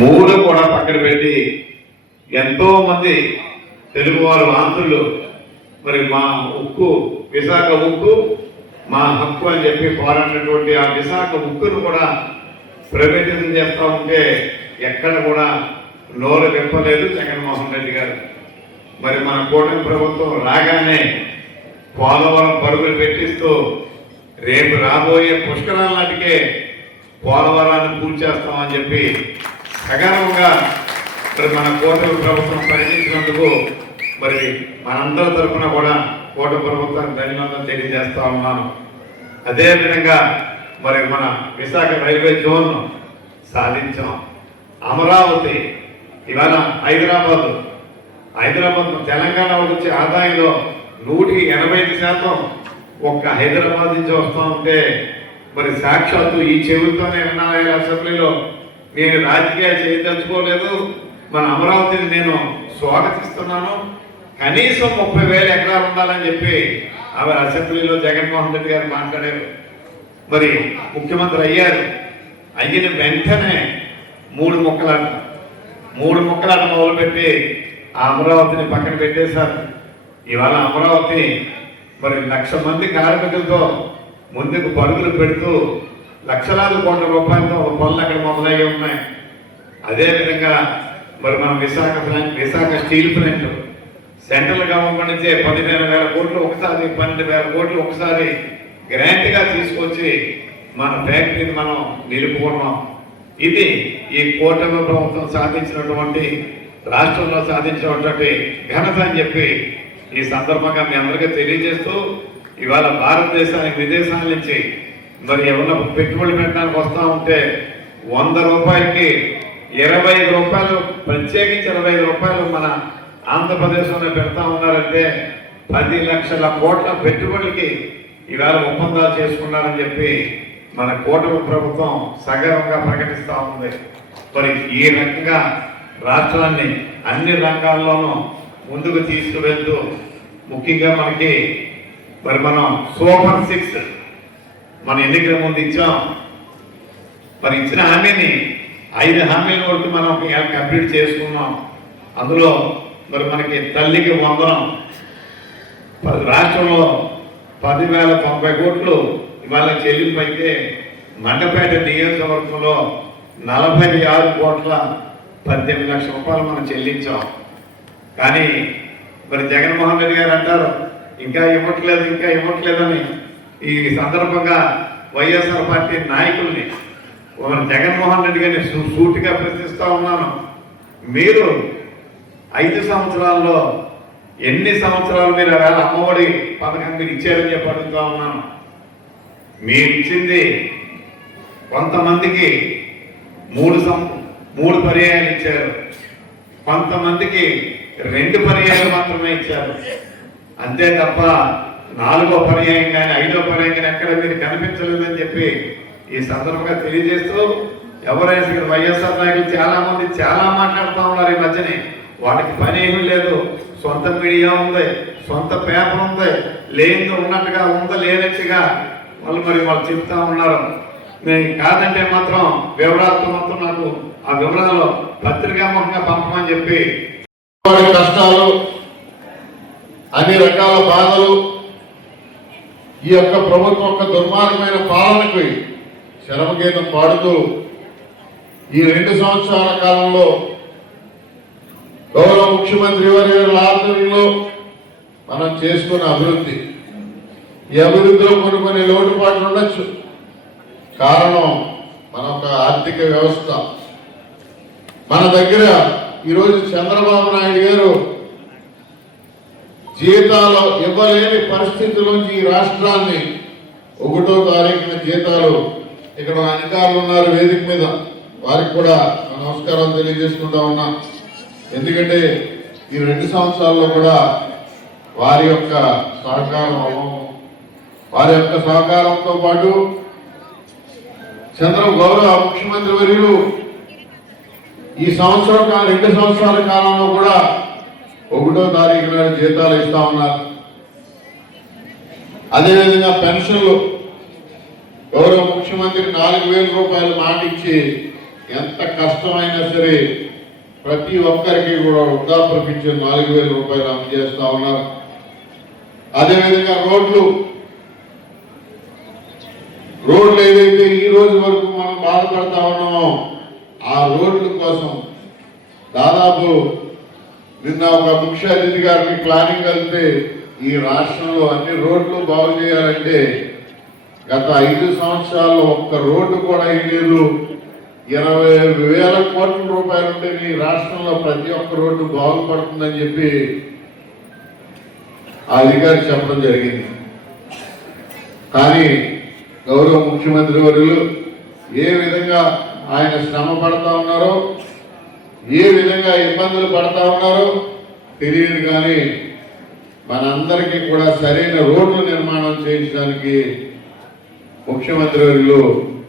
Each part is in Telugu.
మూడు కూడా పక్కన పెట్టి ఎంతో మంది తెలుగు వారు ఆంధ్రులు మరి మా ఉక్కు విశాఖ ఉక్కు మా హక్కు అని చెప్పి పోరాడినటువంటి ఆ విశాఖ ఉక్కును కూడా ప్రైవేటైజేషన్ చేస్తూ ఉంటే ఎక్కడ కూడా నోరు విప్పలేదు జగన్మోహన్ రెడ్డి గారు. మరి మన కూటమి ప్రభుత్వం రాగానే పోలవరం పరుగులు పెట్టిస్తూ రేపు రాబోయే పుష్కరాల నాటికే పోలవరాన్ని పూర్తి చేస్తామని చెప్పి సగర్వంగా మరి మన కూటమి ప్రభుత్వం ప్రకటించినందుకు మరి మనందరి తరఫున కూడా కూటమి ప్రభుత్వానికి ధన్యవాదాలు తెలియజేస్తా ఉన్నాను. అదేవిధంగా మరి మన విశాఖ రైల్వే జోన్ సాధించాం. అమరావతి ఇవాళ హైదరాబాద్ తెలంగాణ వచ్చే ఆదాయంలో 185% ఒక్క హైదరాబాద్ నుంచి వస్తూ ఉంటే మరి సాక్షాత్తు ఈ చెవులతోనే విన్నాను అసెంబ్లీలో. నేను రాజకీయాలు చేయదలుచుకోలేదు, మన అమరావతిని నేను స్వాగతిస్తున్నాను, కనీసం 30,000 ఎకరాలు ఉండాలని చెప్పి ఆమె అసెంబ్లీలో జగన్మోహన్ రెడ్డి గారు మాట్లాడారు. మరి ముఖ్యమంత్రి అయిన వెంటనే మూడు మొక్కలాట మొదలుపెట్టి ఆ అమరావతిని పక్కన పెట్టేశారు. ఇవాళ అమరావతి మరి 1,00,000 మంది కార్మికులతో ముందుకు పరుగులు పెడుతూ లక్షలాది కోట్ల రూపాయలతో పనులు అక్కడ మొదలయ్యి ఉన్నాయి. అదేవిధంగా మరి మన Visakha steel plant central government నుంచే 15,000 కోట్లు ఒకసారి 12,000 కోట్లు ఒకసారి గ్రాంట్గా తీసుకొచ్చి మన ఫ్యాక్టరీని మనం నిలుపుకున్నాం. ఇది ఈ కూటమి ప్రభుత్వం సాధించినటువంటి రాష్ట్రంలో సాధించినటువంటి ఘనత అని చెప్పి ఈ సందర్భంగా మీ అందరికీ తెలియజేస్తూ ఇవాళ భారతదేశానికి విదేశాల నుంచి మరి ఎవరన్నా పెట్టుబడులు పెట్టడానికి వస్తూ ఉంటే 100 రూపాయలకి 25 రూపాయలు, ప్రత్యేకించి 25 రూపాయలు మన ఆంధ్రప్రదేశ్లోనే పెడతా ఉన్నారంటే 10 లక్షల కోట్ల పెట్టుబడులకి ఇవాళ ఒప్పందాలు చేసుకున్నారని చెప్పి మన కూటమి ప్రభుత్వం సగర్వంగా ప్రకటిస్తూ ఉంది. మరి ఈ రకంగా రాష్ట్రాన్ని అన్ని రంగాల్లోనూ ముందుకు తీసుకువెళ్తూ ముఖ్యంగా మరి మనం సూపర్ 6 మన ఎన్నికల ముందు ఇచ్చాం. మరి ఇచ్చిన హామీని 5 హామీల వరకు మనం కంప్లీట్ చేసుకున్నాం. అందులో మరి మనకి తల్లికి వందనం రాష్ట్రంలో 10,090 కోట్లు ఇవాళ చెల్లింపు అయితే మండపేట నియోజకవర్గంలో 46,18 లక్షల రూపాయలు మనం చెల్లించాం. కానీ మరి జగన్మోహన్ రెడ్డి గారు అంటారు ఇంకా ఇవ్వట్లేదని. ఈ సందర్భంగా వైఎస్ఆర్ పార్టీ నాయకుల్ని జగన్మోహన్ రెడ్డి గారిని సూటిగా ప్రశ్నిస్తూ ఉన్నాను. మీరు 5 సంవత్సరాల్లో ఎన్ని సంవత్సరాలు మీరు వేళ అమ్మఒడి పథకం మీరు ఇచ్చారని చెప్పి అడుగుతూ ఉన్నాను. మీరు ఇచ్చింది కొంతమందికి 3 పర్యాయాలు ఇచ్చారు, కొంతమందికి 2 పర్యాయాలు మాత్రమే ఇచ్చారు. అంతే తప్ప 4వ పర్యాయం కానీ 5వ పర్యాయం కానీ ఎక్కడ మీరు కనిపించలేదని చెప్పి ఈ సందర్భంగా తెలియజేస్తూ ఎవరైనా వైఎస్ఆర్ నాయకులు చాలా మాట్లాడుతూ ఉన్నారు ఈ మధ్యనే. వాటికి పని ఏమీ లేదు, సొంత మీడియా ఉంది, సొంత పేపర్ ఉంది, లేనిది ఉన్నట్టుగా లేనట్టుగా వాళ్ళు చెప్తా ఉన్నారు. నేను కాదంటే మాత్రం వివరాలతో మొత్తం నాకు ఆ వివరాలు పత్రికాముఖంగా పంపమని చెప్పి కష్టాలు, అన్ని రకాల బాధలు, ఈ యొక్క ప్రభుత్వం యొక్క దుర్మార్గమైన పాలనకు శరమగీతం పాడుతూ ఈ 2 సంవత్సరాల కాలంలో గౌరవ ముఖ్యమంత్రి వారి ఆధ్వర్యంలో మనం చేసుకున్న అభివృద్ధి, ఈ అభివృద్ధిలో కొన్ని లోటుపాట్లు ఉండొచ్చు. కారణం మన ఒక ఆర్థిక వ్యవస్థ. మన దగ్గర ఈరోజు చంద్రబాబు నాయుడు గారు జీతాలు ఇవ్వలేని పరిస్థితుల్లోంచి ఈ రాష్ట్రాన్ని 1వ తారీఖున జీతాలు, ఇక్కడ అధికారులు ఉన్నారు వేదిక మీద, వారికి కూడా నమస్కారం తెలియజేసుకుంటా ఉన్నాం. ఎందుకంటే ఈ 2 సంవత్సరాల్లో కూడా వారి యొక్క సహకారంతో పాటు గౌరవ ముఖ్యమంత్రి వర్యులు ఈ 2 సంవత్సరాల కాలంలో కూడా 1వ తారీఖు నాడు జీతాలు ఇస్తా ఉన్నారు. అదేవిధంగా పెన్షన్లు గౌరవ ముఖ్యమంత్రి 4,000 రూపాయలు మాట ఇచ్చి ఎంత కష్టమైనా సరే ప్రతి ఒక్కరికి కూడా వృద్ధాప్య పింఛన్ 4,000 రూపాయలు అందజేస్తా ఉన్నారు. అదేవిధంగా రోడ్లు ఏదైతే ఈ రోజు వరకు మనం బాధపడతా ఉన్నామో ఆ రోడ్ల కోసం దాదాపు నిన్న ఒక ముఖ్య అతిథి గారికి ప్లానింగ్ కలిపితే ఈ రాష్ట్రంలో అన్ని రోడ్లు బాగు చేయాలంటే గత 5 సంవత్సరాల్లో ఒక్క రోడ్డు కూడా వేయలేదు. 20,000 కోట్ల రూపాయలు ఉంటే ఈ రాష్ట్రంలో ప్రతి ఒక్క రోడ్డు బాగుపడుతుందని చెప్పి ఆ అధికారి చెప్పడం జరిగింది. కానీ గౌరవ ముఖ్యమంత్రి వర్యులు ఏ విధంగా ఆయన శ్రమ పడతా ఉన్నారో, ఏ విధంగా ఇబ్బందులు పడతా ఉన్నారో తెలియదు. కానీ మనందరికీ కూడా సరైన రోడ్లు నిర్మాణం చేయించడానికి ముఖ్యమంత్రి వర్యులు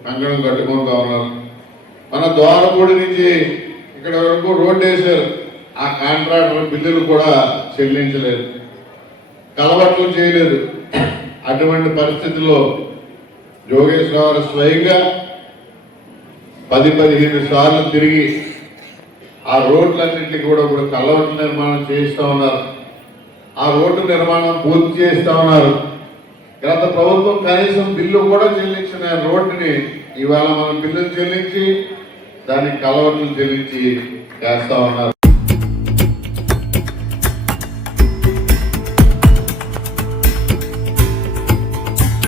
కంగణం కట్టుకుంటా ఉన్నారు. మన ద్వారపూడి నుంచి ఇక్కడ వరకు రోడ్డు వేశారు. ఆ కాంట్రాక్టర్ బిల్లులు కూడా చెల్లించలేదు, కలవట్లు చేయలేదు. అటువంటి పరిస్థితుల్లో జోగేశ్వరరావు స్వయంగా 10-15 సార్లు తిరిగి ఆ రోడ్లన్నింటినీ కూడా ఇప్పుడు కలవట్ల నిర్మాణం చేస్తూ ఉన్నారు. ఆ రోడ్డు నిర్మాణం పూర్తి చేస్తూ ఉన్నారు. గత ప్రభుత్వం కనీసం బిల్లు కూడా చెల్లించిన రోడ్డుని ఇవాళ మనం బిల్లులు చెల్లించి దానికి కలవట్లు చెల్లించి చేస్తా ఉన్నారు.